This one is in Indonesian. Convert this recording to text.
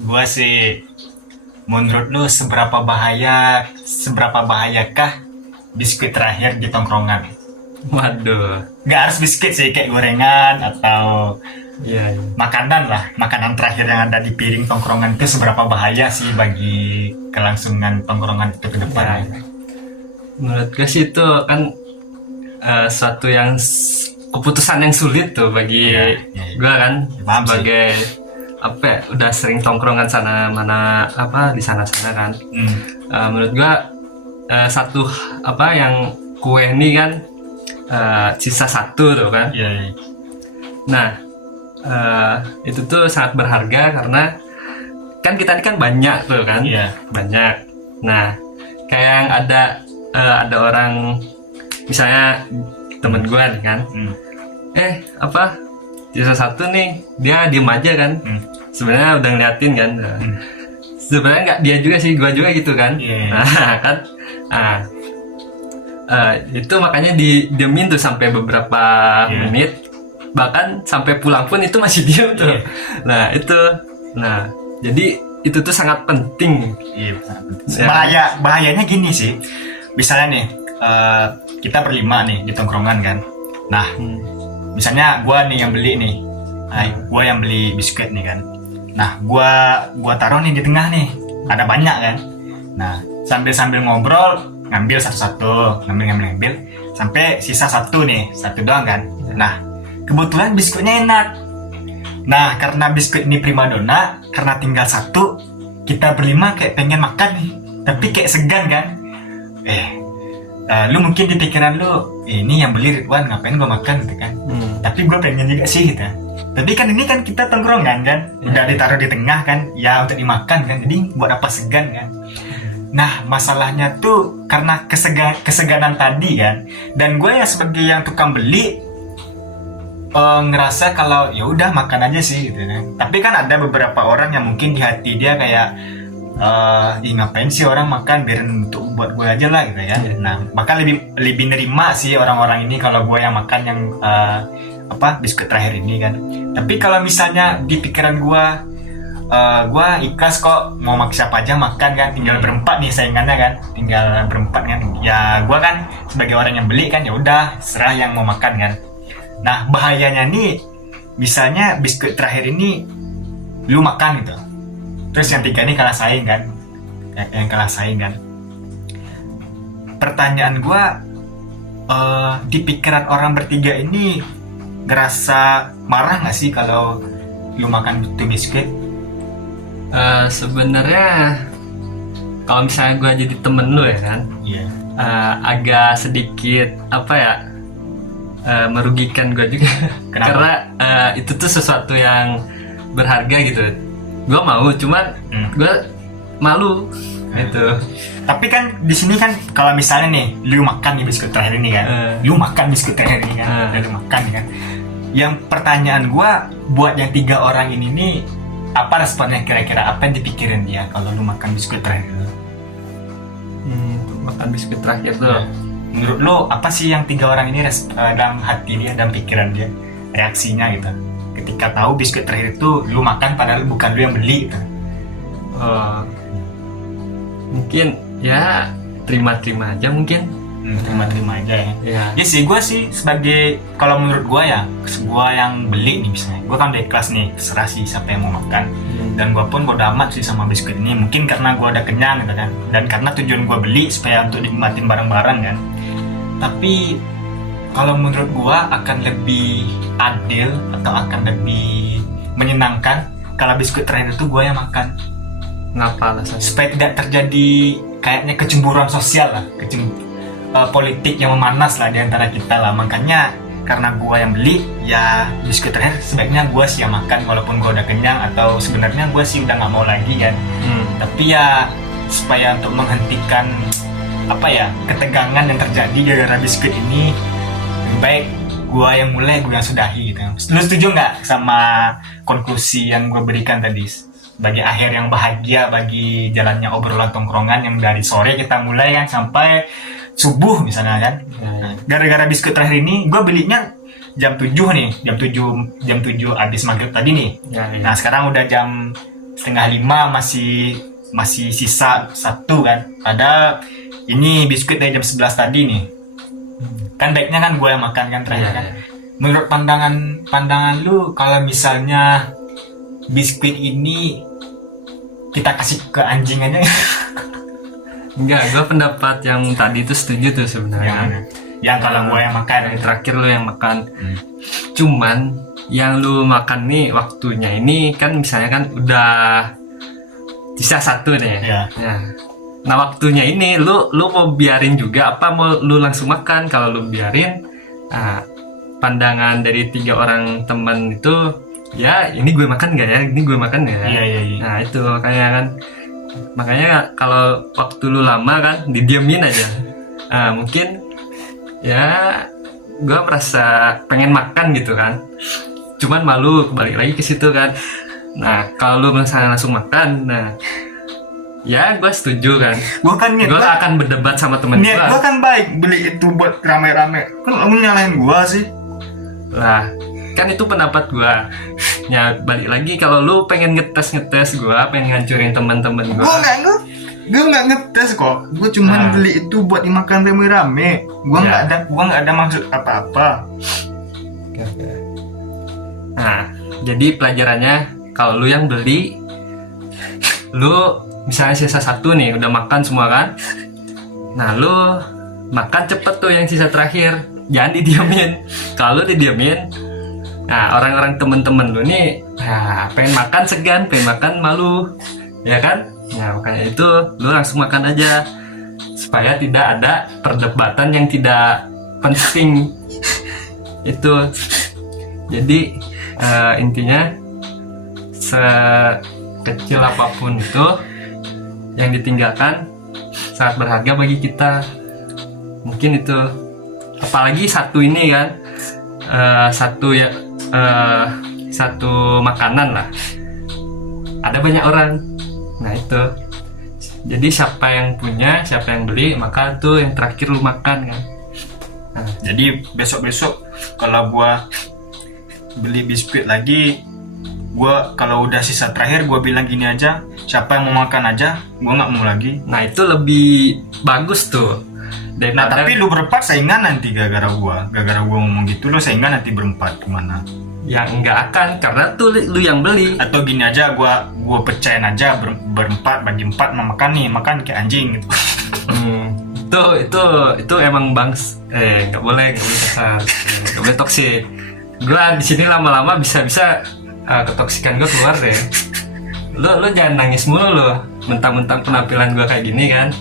Gua sih menurut lu seberapa bahayakah biskuit terakhir di tongkrongan? Waduh. Nggak harus biskuit sih, kayak gorengan atau Iya, iya. makanan lah, makanan terakhir yang ada di piring tongkrongan itu seberapa bahaya sih bagi kelangsungan tongkrongan itu ke depan? Ya, menurut gue sih itu kan suatu yang keputusan yang sulit tuh bagi Iya, iya, iya. gue kan Paham sih. sebagai apa ya, udah sering tongkrongan sana mana apa di sana sana kan. Hmm. Menurut gue satu apa yang kue ini kan sisa satu tuh kan. Iya, iya. Nah itu tuh sangat berharga karena kan kita ini kan banyak tuh kan. Iya. Banyak. Nah kayak yang ada orang misalnya temen gue nih kan, Hmm. apa sisa satu nih, dia diem aja kan. Hmm. Sebenarnya udah ngeliatin kan. Sebenarnya nggak dia juga sih, gue juga gitu kan. Iya. Nah kan, itu makanya didiemin tuh sampai beberapa Iya. menit, bahkan sampai pulang pun itu masih diem tuh. Iya. Nah jadi itu tuh sangat penting. Iya. Ya. Bahayanya gini sih. Misalnya nih, kita berlima nih di tongkrongan kan. Nah, misalnya gua nih yang beli nih. Gua yang beli biskuit nih kan. Nah, gua taruh nih di tengah nih. Ada banyak kan. Nah, sambil ngobrol, ngambil satu-satu, ngambil sampai sisa satu nih, satu doang kan. Nah, kebetulan biskuitnya enak. Nah, karena biskuit ini primadona, karena tinggal satu, kita berlima kayak pengen makan nih, tapi kayak segan kan. Lu mungkin di pikiran lu, ini yang beli Ridwan, ngapain gua makan gitu kan. Tapi gue pengen juga sih gitu. Tapi kan ini kan kita tongkrongan kan, udah ditaruh di tengah kan, ya untuk dimakan kan, jadi buat apa segan kan. Nah, masalahnya tuh karena keseganan tadi kan, dan gue ya sebagai yang tukang beli, ngerasa kalau ya udah makan aja sih gitu kan. Tapi kan ada beberapa orang yang mungkin di hati dia kayak ngapain sih orang makan, biarin untuk buat gue aja lah gitu ya. Nah, maka lebih nerima sih orang-orang ini kalau gue yang makan yang biskuit terakhir ini kan. Tapi kalau misalnya di pikiran gue ikhlas kok, mau siapa aja makan kan, tinggal berempat nih saingannya kan, tinggal berempat kan. Ya gue kan sebagai orang yang beli kan, ya udah serah yang mau makan kan. Nah, bahayanya nih, misalnya biskuit terakhir ini lu makan gitu, terus yang tiga ini kalah saing kan, yang kalah saing kan. Pertanyaan gue, di pikiran orang bertiga ini ngerasa marah nggak sih kalau lu makan itu biskuit? Sebenarnya kalau misalnya gue jadi temen lu ya kan, Iya. agak sedikit apa ya, merugikan gue juga. Kenapa? Karena itu tuh sesuatu yang berharga gitu. Gue mau, cuman gue malu gitu. Tapi kan di sini kan kalau misalnya nih lu makan nih biskuit terakhir ini kan, lu makan biskuit terakhir ini kan, dan lu makan kan. Yang pertanyaan gua buat yang tiga orang ini nih, apa responnya kira-kira, apa yang dipikirin dia kalau lu makan biskuit terakhir itu? Makan biskuit terakhir tuh. Menurut lu apa sih yang tiga orang ini dalam hati dia, dalam pikiran dia, reaksinya gitu? Ketika tahu biskuit terakhir itu lu makan padahal bukan lu yang beli gitu. Mungkin ya terima-terima aja mungkin. Terima-terima aja ya. Ya. Ya sih, gue sih sebagai, kalau menurut gue ya, gue yang beli nih misalnya, gue kan udah ikhlas nih, terserah sih siapa yang mau makan. Dan gue pun bodo amat sih sama biskuit ini, mungkin karena gue udah kenyang gitu kan, dan karena tujuan gue beli supaya untuk nikmatin bareng-bareng kan. Tapi kalau menurut gue akan lebih adil atau akan lebih menyenangkan kalau biskuit terakhir itu gue yang makan. Ngapa alasannya? Supaya tidak terjadi kayaknya kecemburuan sosial lah, politik yang memanas lah di antara kita lah. Makanya karena gua yang beli, ya biskuit terakhir sebaiknya gua sih yang makan walaupun gua udah kenyang, atau sebenarnya gua sih udah nggak mau lagi kan. Tapi ya supaya untuk menghentikan ketegangan yang terjadi gara-gara biskuit ini, lebih baik gua yang mulai, gua yang sudahi gitu. Lu setuju nggak sama konklusi yang gua berikan tadi? Sebagai akhir yang bahagia bagi jalannya obrolan tongkrongan yang dari sore kita mulai kan sampai subuh misalnya kan. Nah, gara-gara biskuit terakhir ini gue belinya jam 7 nih, jam 7 habis maghrib tadi nih. Nah, sekarang udah jam 4:30 masih sisa satu kan. Ada ini biskuit dari jam 11 tadi nih. Kan baiknya kan gue yang makan kan terakhir Iya, kan. iya. Menurut pandangan lu, kalau misalnya biskuit ini kita kasih ke anjing aja. Enggak, gue pendapat yang tadi itu setuju tuh sebenarnya. Yang kalau gue yang makan. Yang terakhir lu yang makan. Cuman yang lu makan nih waktunya ini kan misalnya kan udah sisa satu nih. Iya. Ya. Nah waktunya ini lu mau biarin juga apa mau lu langsung makan? Kalau lu biarin, nah, pandangan dari 3 orang teman itu, ya ini gue makan nggak ya? Ini gue makan nggak ya? Iya. Nah itu makanya kalau waktu lu lama kan didiemin aja. Nah, mungkin ya gue merasa pengen makan gitu kan. Cuman malu balik lagi ke situ kan. Nah kalau lu misalnya langsung makan, nah ya gue setuju kan. Gue kan Gue akan berdebat sama temen niat gue. gue kan baik beli itu buat rame-rame. Kan lu nyalahin gue sih. Lah kan itu pendapat gue. Ya balik lagi kalau lu pengen ngetes gue, pengen ngancurin temen-temen gue. Gue nggak ngetes kok. Gue cuma beli itu buat dimakan rame-rame. Gue nggak ada maksud apa-apa. Nah, jadi pelajarannya kalau lu yang beli, lu misalnya sisa satu nih, udah makan semua kan? Nah, lu makan cepet tuh yang sisa terakhir, jangan didiamin. Kalau lu didiamin, nah orang-orang temen-temen lu nih, nah, pengen makan segan, pengen makan malu, ya kan? Ya makanya itu lu langsung makan aja, supaya tidak ada perdebatan yang tidak penting. Itu. Jadi intinya sekecil apapun itu yang ditinggalkan sangat berharga bagi kita. Mungkin itu, apalagi satu ini kan, satu makanan lah, ada banyak orang. Nah itu, jadi siapa yang punya, siapa yang beli, maka itu yang terakhir lu makan kan. Nah, jadi besok kalau gua beli biskuit lagi, gua kalau udah sisa terakhir gua bilang gini aja, siapa yang mau makan aja, gua nggak mau lagi. nah itu lebih bagus tuh Nah daripada tapi lu berempat saingan nanti gara-gara gua ngomong gitu, lu saingan nanti berempat kemana? yang enggak akan, karena tuh lu yang beli. Atau gini aja, gua pecahin aja berempat, bagi 4 mau makan nih, makan kayak anjing gitu. Itu emang nggak boleh kasar, nggak boleh toksik. Gua di sini lama-lama bisa ketoksikan gue keluar deh. Lu jangan nangis mulu lo, mentang-mentang penampilan gua kayak gini kan.